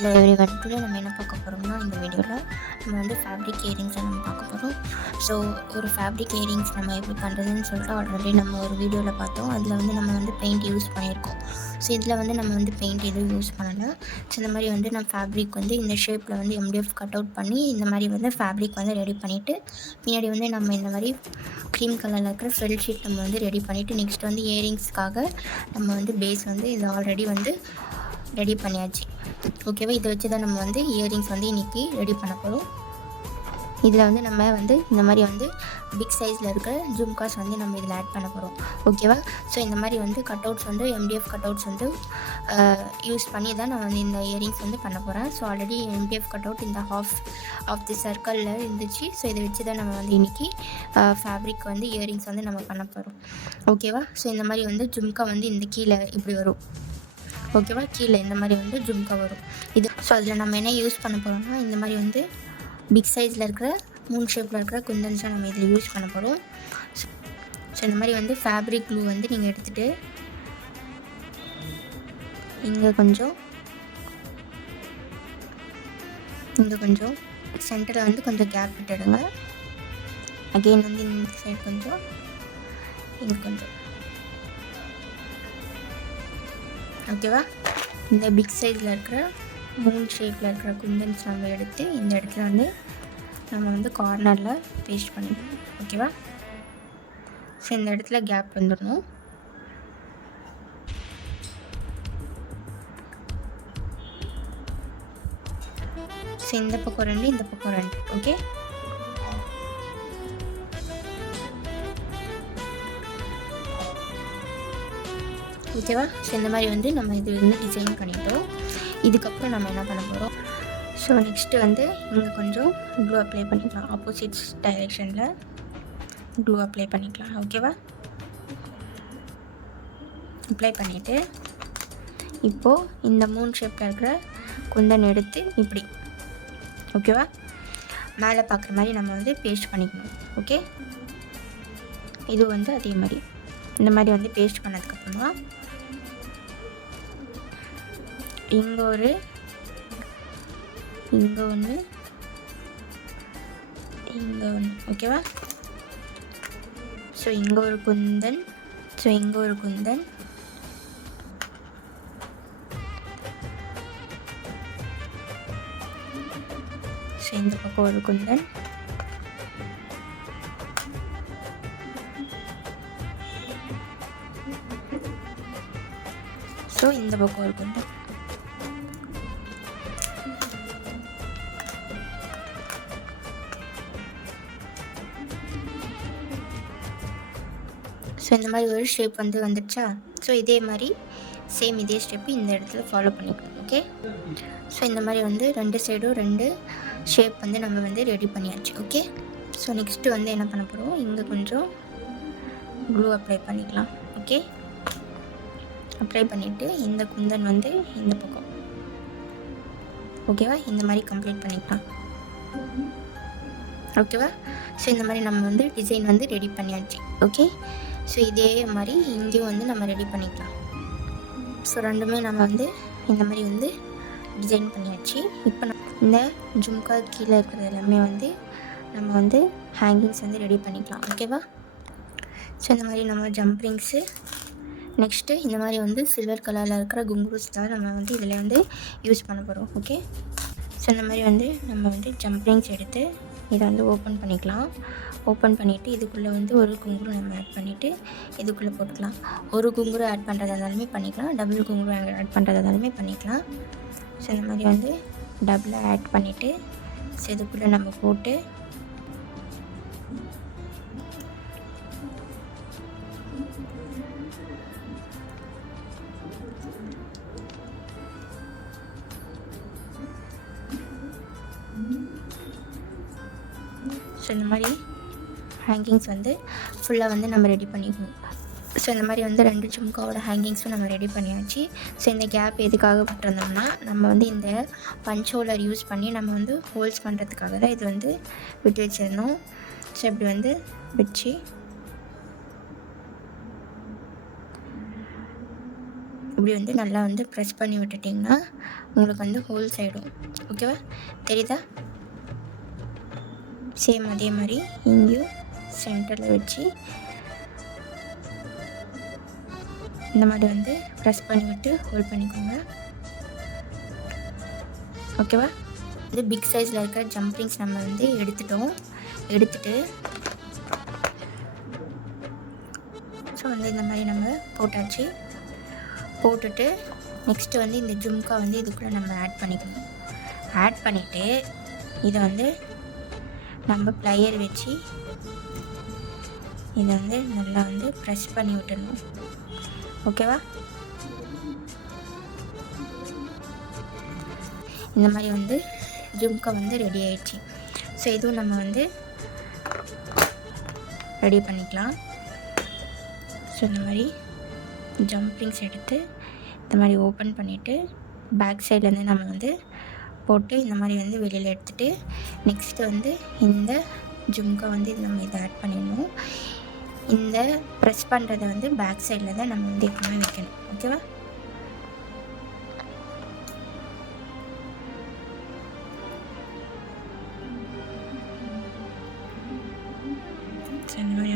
Hello everyone, today நம்ம என்ன பார்க்க போகிறோம்னா, இந்த வீடியோவில் நம்ம வந்து ஃபேப்ரிக் இயரிங்ஸை நம்ம பார்க்க போகிறோம். ஸோ ஒரு ஃபேப்ரிக் இயரிங்ஸ் நம்ம எப்படி பண்ணுறதுன்னு சொல்லிட்டு ஆல்ரெடி நம்ம ஒரு வீடியோவில் பார்த்தோம். அதில் வந்து நம்ம வந்து பெயிண்ட் யூஸ் பண்ணியிருக்கோம். ஸோ இதில் வந்து நம்ம வந்து பெயிண்ட் எதுவும் யூஸ் பண்ணலை. ஸோ இந்த மாதிரி வந்து நம்ம ஃபேப்ரிக் வந்து இந்த ஷேப்பில் வந்து MDF கட் அவுட் பண்ணி இந்த மாதிரி வந்து ஃபேப்ரிக் வந்து ரெடி பண்ணிவிட்டு, பின்னாடி வந்து நம்ம இந்த மாதிரி க்ரீம் கலரில் இருக்கிற ஃபெல் ஷீட் நம்ம வந்து ரெடி பண்ணிவிட்டு, நெக்ஸ்ட் வந்து இயரிங்ஸ்க்காக நம்ம வந்து பேஸ் வந்து இது ஆல்ரெடி வந்து ரெடி பண்ணியாச்சு. ஓகேவா, இதை வச்சு தான் நம்ம வந்து இயரிங்ஸ் வந்து இன்றைக்கி ரெடி பண்ண போகிறோம். இதில் வந்து நம்ம வந்து இந்த மாதிரி வந்து பிக் சைஸில் இருக்கிற ஜும்காஸ் வந்து நம்ம இதில் ஆட் பண்ண போகிறோம். ஓகேவா, ஸோ இந்த மாதிரி வந்து கட் அவுட்ஸ் வந்து MDF கட் அவுட்ஸ் வந்து யூஸ் பண்ணி தான் நான் வந்து இந்த இயரிங்ஸ் வந்து பண்ண போகிறேன். So already MDF cut out இந்த ஆஃப் தி சர்க்கிளில் இருந்துச்சு. ஸோ இதை வச்சு தான் நம்ம வந்து இன்றைக்கி ஃபேப்ரிக் வந்து இயரிங்ஸ் வந்து நம்ம பண்ண போகிறோம். ஓகேவா, ஸோ இந்த மாதிரி வந்து ஜும்கா வந்து இந்த கீழே இப்படி வரும். ஓகேவா, கீழே இந்த மாதிரி வந்து ஜும்கா வரும் இது. ஸோ அதில் நம்ம என்ன யூஸ் பண்ண போகிறோம்னா, இந்த மாதிரி வந்து பிக் சைஸில் இருக்கிற மூன் ஷேப்பில் இருக்கிற குந்தன்ஸாக நம்ம இதில் யூஸ் பண்ண போகிறோம். ஸோ இந்த மாதிரி வந்து ஃபேப்ரிக் க்ளூ வந்து நீங்கள் எடுத்துகிட்டு இங்கே கொஞ்சம் சென்டரில் வந்து கொஞ்சம் கேப் விட்டுடுங்க. அகெயின் வந்து இந்த சைடு கொஞ்சம், இங்கே கொஞ்சம். ஓகேவா, இந்த பிக் சைஸில் இருக்கிற மூன் ஷேப்பில் இருக்கிற குந்தன்ஸ் நம்ம எடுத்து இந்த இடத்துல வந்து நம்ம வந்து கார்னரில் பேஸ்ட் பண்ணிக்கணும். ஓகேவா, ஸோ இந்த இடத்துல கேப் வந்துடணும். ஸோ இந்த பக்கம் 2, இந்த பக்கம் 2. ஓகே, ஓகேவா, ஸோ இந்த மாதிரி வந்து நம்ம இது வந்து டிசைன் பண்ணிட்டோம். இதுக்கப்புறம் நம்ம என்ன பண்ண போகிறோம், ஸோ நெக்ஸ்ட்டு வந்து இங்கே கொஞ்சம் க்ளூ அப்ளை பண்ணிக்கலாம். ஆப்போசிட்ஸ் டைரெக்ஷனில் க்ளூ அப்ளை பண்ணிக்கலாம். ஓகேவா, அப்ளை பண்ணிவிட்டு இப்போது இந்த மூன் ஷேப்பில் இருக்கிற குந்தன் எடுத்து இப்படி, ஓகேவா, மேலே பார்க்குற மாதிரி நம்ம வந்து பேஸ்ட் பண்ணிக்கணும். ஓகே, இது வந்து அதே மாதிரி இந்த மாதிரி வந்து பேஸ்ட் பண்ணதுக்கப்புறமா இங்கே ஒன்று, இங்கே ஒன்று. ஓகேவா, ஸோ இங்கே ஒரு குந்தன், ஸோ இங்கே ஒரு குந்தன், ஸோ இந்த பக்கம் ஒரு குந்தன், ஸோ இந்த பக்கம் ஒரு குந்தன். ஸோ இந்த மாதிரி ஒரு ஷேப் வந்து வந்துடுச்சா. ஸோ இதே மாதிரி சேம் இதே ஸ்டெப்பு இந்த இடத்துல ஃபாலோ பண்ணிக்கணும். ஓகே, ஸோ இந்த மாதிரி வந்து 2 சைடும் 2 ஷேப் வந்து நம்ம வந்து ரெடி பண்ணியாச்சு. ஓகே, ஸோ நெக்ஸ்ட்டு வந்து என்ன பண்ண போகிறோம், இங்கே கொஞ்சம் க்ளூ அப்ளை பண்ணிக்கலாம். ஓகே, அப்ளை பண்ணிவிட்டு இந்த குந்தன் வந்து இந்த பக்கம், ஓகேவா, இந்த மாதிரி கம்ப்ளீட் பண்ணிக்கலாம். ஓகேவா, ஸோ இந்த மாதிரி நம்ம வந்து டிசைன் வந்து ரெடி பண்ணியாச்சு. ஓகே, ஸோ இதே மாதிரி இங்கேயும் வந்து நம்ம ரெடி பண்ணிக்கலாம். ஸோ ரெண்டுமே நம்ம வந்து இந்த மாதிரி வந்து டிசைன் பண்ணியாச்சு. இப்போ இந்த ஜும்கா கீழே இருக்கிறது எல்லாமே வந்து நம்ம வந்து ஹேங்கிங்ஸ் வந்து ரெடி பண்ணிக்கலாம். ஓகேவா, ஸோ இந்த மாதிரி நம்ம ஜம்ப்ரிங்ஸு, நெக்ஸ்ட்டு இந்த மாதிரி வந்து சில்வர் கலரில் இருக்கிற குங்குருஸ் தான் நம்ம வந்து இதில் வந்து யூஸ் பண்ண போகிறோம். ஓகே, ஸோ இந்த மாதிரி வந்து நம்ம வந்து ஜம்ப்ரிங்ஸ் எடுத்து இதை வந்து ஓப்பன் பண்ணிக்கலாம். ஓப்பன் பண்ணிவிட்டு இதுக்குள்ளே வந்து ஒரு குங்குரு நம்ம ஆட் பண்ணிவிட்டு இதுக்குள்ளே போட்டுக்கலாம். ஒரு குங்குரு ஆட் பண்ணுறதா இருந்தாலுமே பண்ணிக்கலாம், டபுள் குங்குரு ஆட் பண்ணுறதா இருந்தாலுமே பண்ணிக்கலாம். ஸோ இந்த மாதிரி வந்து டபுளாக ஆட் பண்ணிவிட்டு ஸோ இதுக்குள்ளே நம்ம போட்டு ஸோ இந்த மாதிரி ஹேங்கிங்ஸ் வந்து ஃபுல்லாக வந்து நம்ம ரெடி பண்ணிக்கணும். ஸோ இந்த மாதிரி வந்து 2 ஜும்காவோட ஹேங்கிங்ஸும் நம்ம ரெடி பண்ணியாச்சு. ஸோ இந்த கேப் எதுக்காக விட்டுருந்தோம்னா, நம்ம வந்து இந்த பஞ்ச் ஹோல்டர் யூஸ் பண்ணி நம்ம வந்து ஹோல்ஸ் பண்ணுறதுக்காக தான் இது வந்து விட்டு வச்சுருந்தோம். ஸோ இப்படி வந்து வச்சு இப்படி வந்து நல்லா வந்து ப்ரெஸ் பண்ணி விட்டுட்டிங்கன்னா உங்களுக்கு வந்து ஹோல்ஸ் ஆகிடும். ஓகேவா? தெரியுதா? சேம் அதே மாதிரி இங்கேயும் சென்டரில் வச்சு இந்த மாதிரி வந்து ப்ரெஸ் பண்ணி விட்டு ஹோல்ட் பண்ணிக்கோங்க. ஓகேவா? இது பிக் சைஸில் இருக்கிற ஜம்ப்ரிங்ஸ் நம்ம வந்து எடுத்துட்டு ஸோ வந்து இந்த மாதிரி நம்ம போட்டுட்டு நெக்ஸ்ட்டு வந்து இந்த ஜும்கா வந்து இதுக்குள்ளே நம்ம ஆட் பண்ணிவிட்டு இதை வந்து நம்ம ப்ளையர் வச்சு இதை வந்து நல்லா வந்து ப்ரெஸ் பண்ணி விட்டுடணும். ஓகேவா? இந்த மாதிரி வந்து ஜும்கா வந்து ரெடி ஆயிடுச்சு. ஸோ இதுவும் நம்ம வந்து ரெடி பண்ணிக்கலாம். ஸோ இந்த மாதிரி ஜம்ப்ரிங்ஸ் எடுத்து இந்த மாதிரி ஓப்பன் பண்ணிவிட்டு பேக் சைட்லேருந்து நம்ம வந்து போட்டு இந்த மாதிரி வந்து வெளியில் எடுத்துகிட்டு நெக்ஸ்ட்டு வந்து இந்த ஜும்கா வந்து இது நம்ம இதை ஆட் பண்ணிடணும். இந்த ப்ரெஸ் பண்ணுறதை வந்து பேக் சைடில் தான் நம்ம வந்து எப்பவுமே வைக்கணும். ஓகேவா? ஸோ இந்த மாதிரி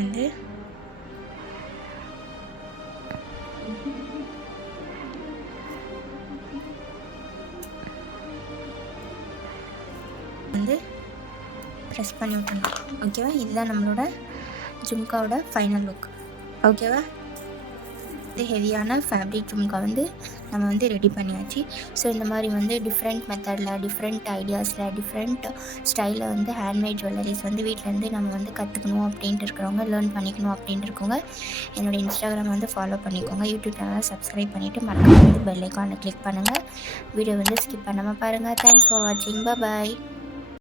வந்து ப்ரெஸ் பண்ணி விட்டணும். ஓகேவா? இதுதான் நம்மளோட ஜும்காவோட ஃபைனல் லுக். ஓகேவா? இது ஹெவியான ஃபேப்ரிக் ஜும்கா வந்து நம்ம வந்து ரெடி பண்ணியாச்சு. ஸோ இந்த மாதிரி வந்து டிஃப்ரெண்ட் மெத்தடில், டிஃப்ரெண்ட் ஐடியாஸில், டிஃப்ரெண்ட் ஸ்டைலில் வந்து ஹேண்ட்மேட் ஜுவல்லரிஸ் வந்து வீட்டிலேருந்து நம்ம வந்து கற்றுக்கணும் அப்படின்ட்டு இருக்கிறவங்க, லேர்ன் பண்ணிக்கணும் அப்படின்ட்டு இருக்கவங்க என்னோடய இன்ஸ்டாகிராம் வந்து ஃபாலோ பண்ணிக்கோங்க. யூடியூப் சேனலை சப்ஸ்கிரைப் பண்ணிவிட்டு மறக்காம வந்து பெல் ஐக்கானை கிளிக் பண்ணுங்கள். வீடியோ வந்து ஸ்கிப் பண்ணாமல் பாருங்கள். தேங்க்ஸ் ஃபார் வாட்சிங். பாய்.